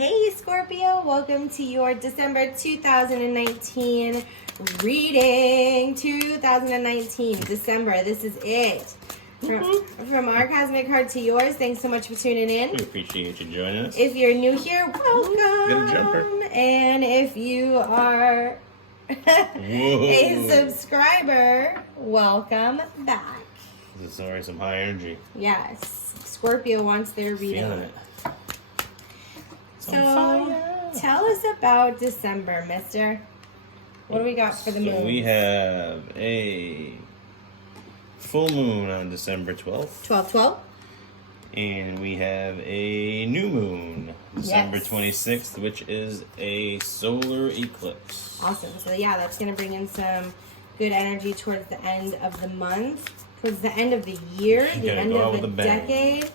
Hey Scorpio, welcome to your December 2019 reading. 2019, December, this is it. From our cosmic heart to yours, thanks so much for tuning in. We appreciate you joining us. If you're new here, Get a jumper. welcome. And if you are a subscriber, welcome back. This is already some high energy. Yes, Scorpio wants their reading. Feeling it. So, tell us about December, mister. What do we got for the moon? So we have a full moon on December 12th. 12/12. And we have a new moon, December Yes. 26th, which is a solar eclipse. Awesome. So, yeah, that's going to bring in some good energy towards the end of the month, towards the end of the year, the gotta end go out of with the a bang. decade.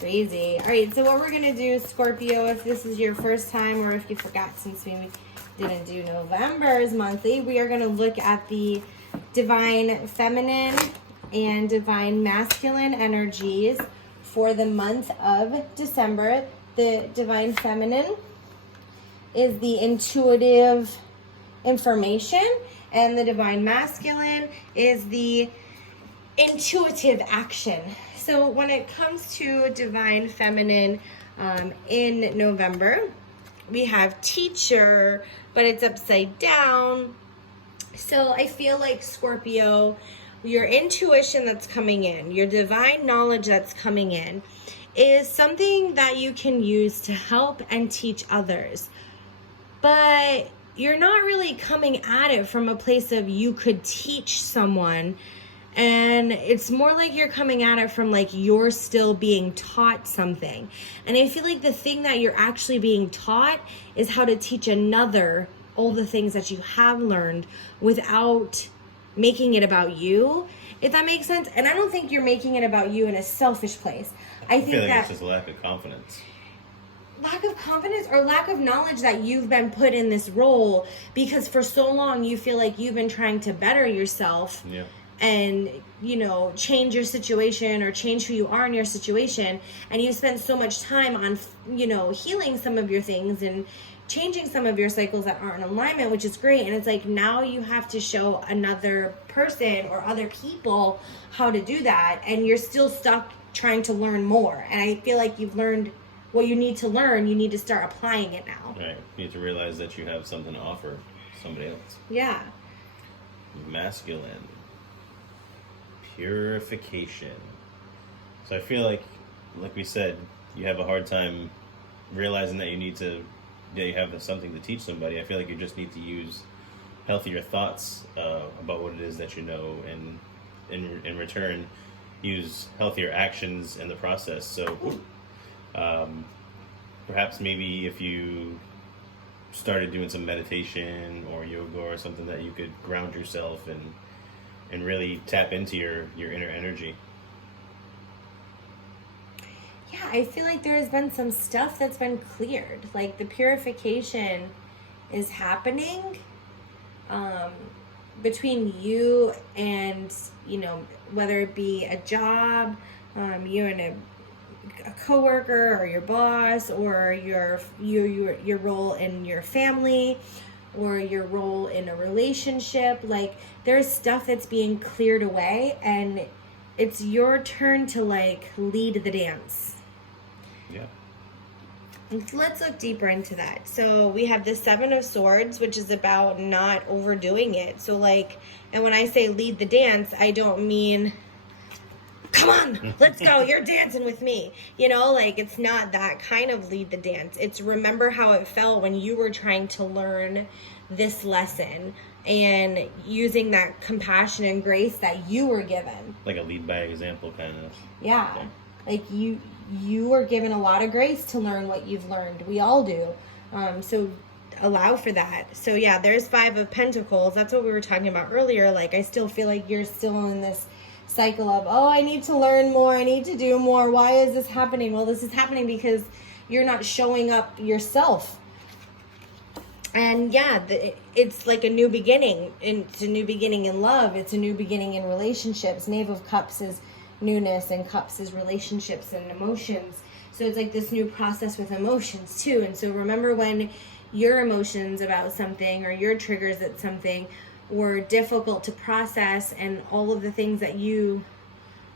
Crazy. All right, so what we're going to do, Scorpio, if this is your first time or if you forgot since we didn't do November's monthly, we are going to look at the divine feminine and divine masculine energies for the month of December. The divine feminine is the intuitive information, and the divine masculine is the intuitive action. So when it comes to divine feminine in November, we have teacher, but it's upside down. So I feel like Scorpio, your intuition that's coming in, your divine knowledge that's coming in, is something that you can use to help and teach others. But you're not really coming at it from a place of you could teach someone. And it's more like you're coming at it from like you're still being taught something. And I feel like the thing that you're actually being taught is how to teach another all the things that you have learned without making it about you, if that makes sense. And I don't think you're making it about you in a selfish place. I think feel like that it's just a lack of confidence. lack of confidence or lack of knowledge that you've been put in this role because for so long you feel like you've been trying to better yourself. Yeah. And, you know, change your situation or change who you are in your situation. And you spend so much time on, you know, healing some of your things and changing some of your cycles that aren't in alignment, which is great. And it's like now you have to show another person or other people how to do that. And you're still stuck trying to learn more. And I feel like you've learned what you need to learn. You need to start applying it now. Right. You need to realize that you have something to offer somebody else. Yeah. Masculine. Purification. So I feel like we said, you have a hard time realizing that that you have something to teach somebody. I feel like you just need to use healthier thoughts about what it is that you know, and in return, use healthier actions in the process. So perhaps maybe if you started doing some meditation or yoga or something, that you could ground yourself and really tap into your inner energy. Yeah, I feel like there has been some stuff that's been cleared. Like the purification is happening between you and, you know, whether it be a job, you and a coworker or your boss, or your role in your family, or your role in a relationship. Like there's stuff that's being cleared away, and it's your turn to like lead the dance. Yeah. Let's look deeper into that. So we have the Seven of Swords, which is about not overdoing it. So like, and when I say lead the dance, I don't mean, come on, let's go, you're dancing with me. You know, like it's not that kind of lead the dance. It's remember how it felt when you were trying to learn this lesson and using that compassion and grace that you were given. Like a lead by example kind of. Yeah. Like you were given a lot of grace to learn what you've learned. We all do. So allow for that. So yeah, there's Five of Pentacles. That's what we were talking about earlier. Like I still feel like you're still in this cycle of, oh, I need to learn more, I need to do more, why is this happening? Well, this is happening because you're not showing up yourself. And yeah, it's like a new beginning. It's a new beginning in love. It's a new beginning in relationships. Knave of Cups is newness, and Cups is relationships and emotions. So it's like this new process with emotions too. And so remember when your emotions about something or your triggers at something were difficult to process, and all of the things that you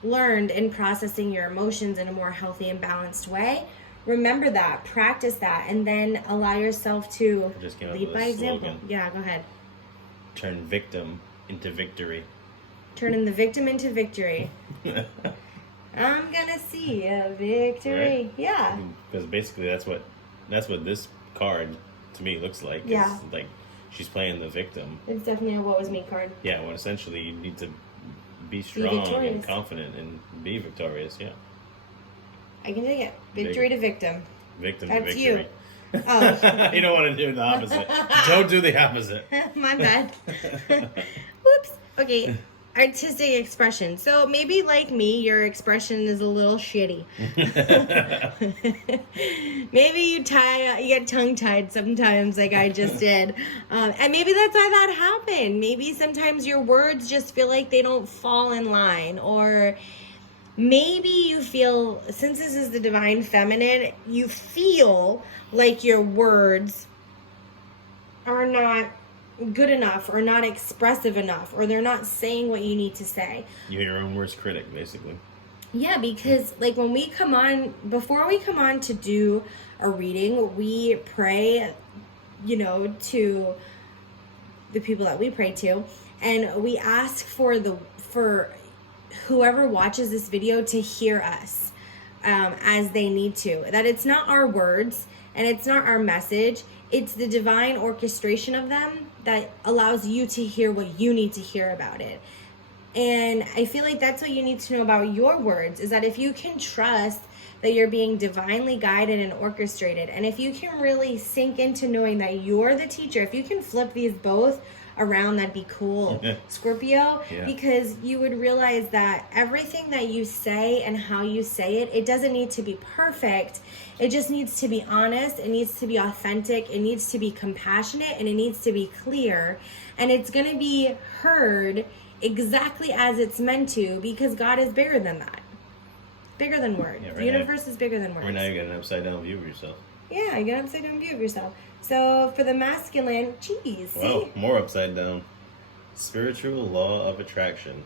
learned in processing your emotions in a more healthy and balanced way. Remember that, practice that, and then allow yourself to lead by example. Slogan. Yeah, go ahead. Turn victim into victory. Turning the victim into victory. I'm gonna see a victory. Right? Yeah. Because basically that's what this card to me looks like. Yeah. It's like she's playing the victim. It's definitely a what was me card. Yeah, well essentially you need to be strong and confident and be victorious, yeah. I can take it. Victory to victim. Victim That's to victory. You. Oh. You don't want to do the opposite. Don't do the opposite. My bad. Whoops. Okay. Artistic expression. So maybe like me, your expression is a little shitty. Maybe you get tongue tied sometimes, like I just did, and maybe that's why that happened. Maybe sometimes your words just feel like they don't fall in line, or maybe you feel, since this is the divine feminine, you feel like your words are not good enough or not expressive enough, or they're not saying what you need to say. You're your own worst critic, basically. Yeah, because like when we come on, before we come on to do a reading, we pray, to the people that we pray to, and we ask for whoever watches this video to hear us as they need to. That it's not our words and it's not our message, it's the divine orchestration of them that allows you to hear what you need to hear about it. And I feel like that's what you need to know about your words, is that if you can trust that you're being divinely guided and orchestrated, and if you can really sink into knowing that you're the teacher, if you can flip these both around, that'd be cool, Scorpio, because you would realize that everything that you say and how you say it, it doesn't need to be perfect. It just needs to be honest. It needs to be authentic. It needs to be compassionate, and it needs to be clear, and it's going to be heard exactly as it's meant to, because God is bigger than that. Bigger than words. The universe is bigger than words. Right now you got an upside down view of yourself. Yeah, you got an upside down view of yourself. So for the masculine, geez. Well, more upside down. Spiritual law of attraction.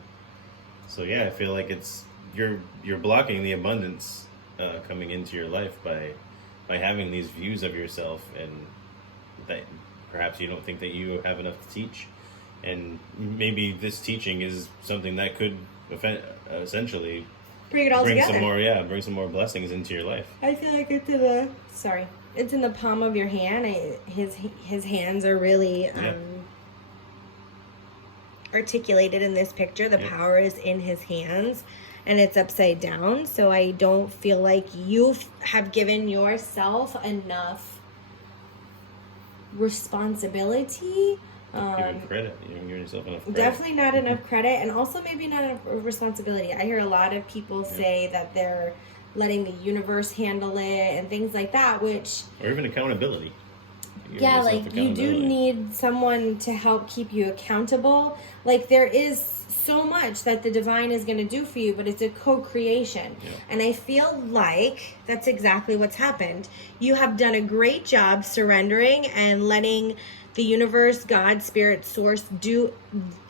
So yeah, I feel like it's you're blocking the abundance coming into your life by having these views of yourself, and that perhaps you don't think that you have enough to teach, and maybe this teaching is something that could essentially bring it all together. Bring some more blessings into your life. I feel like it's in the palm of your hand. His hands are really articulated in this picture. The power is in his hands, and it's upside down. So I don't feel like you have given yourself enough responsibility. Giving credit. You haven't given yourself enough credit. Definitely not enough credit, and also maybe not enough responsibility. I hear a lot of people say that they're letting the universe handle it and things like that, which... Or even accountability. Yeah, like you do need someone to help keep you accountable. Like there is so much that the divine is going to do for you, but it's a co-creation. Yeah. And I feel like that's exactly what's happened. You have done a great job surrendering and letting the universe, God, spirit, source do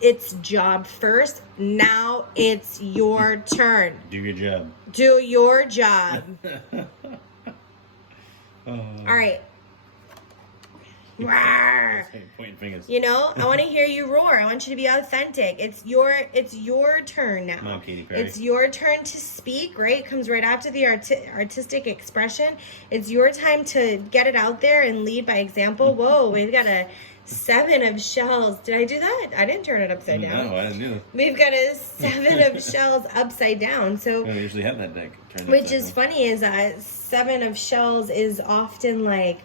its job first. Now it's your turn. Do your job. Do your job. All right. Pointing fingers. I want to hear you roar. I want you to be authentic. It's your turn now. Come on, Katy Perry. It's your turn to speak, right? It comes right after the artistic expression. It's your time to get it out there and lead by example. Whoa, we've got a 7 of shells. Did I do that? I didn't turn it upside down. No, I didn't do it. We've got a 7 of shells upside down. So I don't usually have that deck turned which is down. Funny is that 7 of shells is often like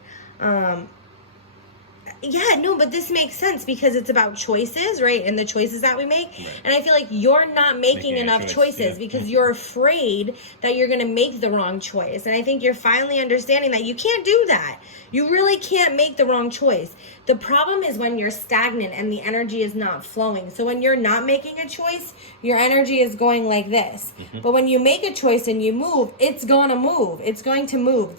Yeah, no, but this makes sense because it's about choices, right? And the choices that we make. Right. And I feel like you're not making enough choices because you're afraid that you're going to make the wrong choice. And I think you're finally understanding that you can't do that. You really can't make the wrong choice. The problem is when you're stagnant and the energy is not flowing. So when you're not making a choice, your energy is going like this. But when you make a choice and you move, it's going to move. It's going to move.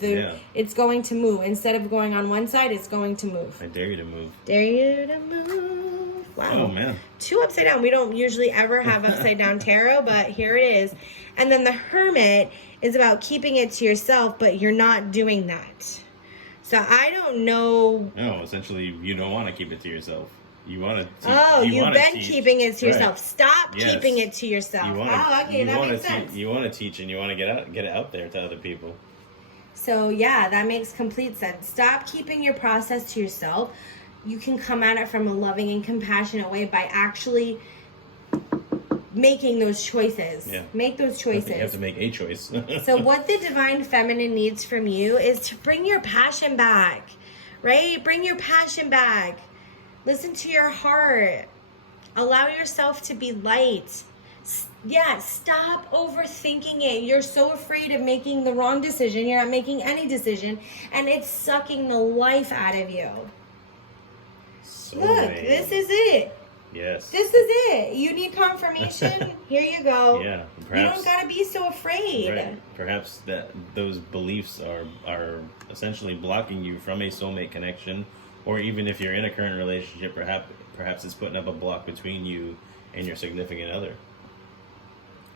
It's going to move. Instead of going on one side, it's going to move. I dare you to move. Dare you to move. Wow. Oh, man. 2 upside down. We don't usually ever have upside down tarot, but here it is. And then the Hermit is about keeping it to yourself, but you're not doing that. So I don't know. No, essentially, you don't want to keep it to yourself. You want to teach. Oh, you've been keeping it to yourself. Right. Stop keeping it to yourself. Okay, that makes sense. You want to teach and you want to get it out there to other people. So yeah, that makes complete sense. Stop keeping your process to yourself. You can come at it from a loving and compassionate way by actually making those choices. Yeah. Make those choices. You have to make a choice. So what the Divine Feminine needs from you is to bring your passion back, right? Bring your passion back. Listen to your heart. Allow yourself to be light. Yeah, stop overthinking it. You're so afraid of making the wrong decision. You're not making any decision, and it's sucking the life out of you. So Look, this is it. Yes. This is it. You need confirmation? Here you go. Yeah. You don't gotta be so afraid. Right. Perhaps those beliefs are essentially blocking you from a soulmate connection, or even if you're in a current relationship, perhaps it's putting up a block between you and your significant other.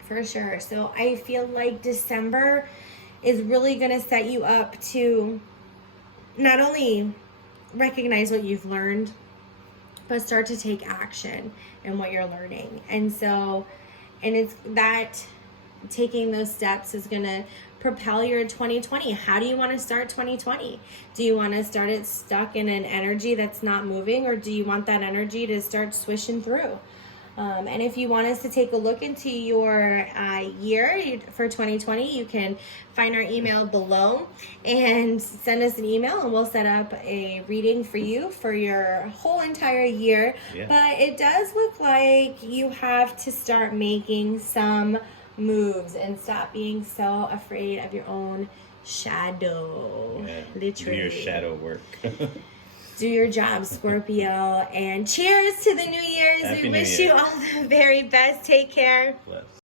For sure. So I feel like December is really going to set you up to not only recognize what you've learned, but start to take action in what you're learning. And it's that taking those steps is going to propel your 2020. How do you want to start 2020? Do you want to start it stuck in an energy that's not moving, or do you want that energy to start swishing through? And if you want us to take a look into your year for 2020, you can find our email below and send us an email, and we'll set up a reading for you for your whole entire year. Yeah. But it does look like you have to start making some moves and stop being so afraid of your own shadow. Yeah. Literally. Do your shadow work. Do your job, Scorpio. And cheers to the New Year's. Happy We New wish Year. you all the very best. Take care. Bless.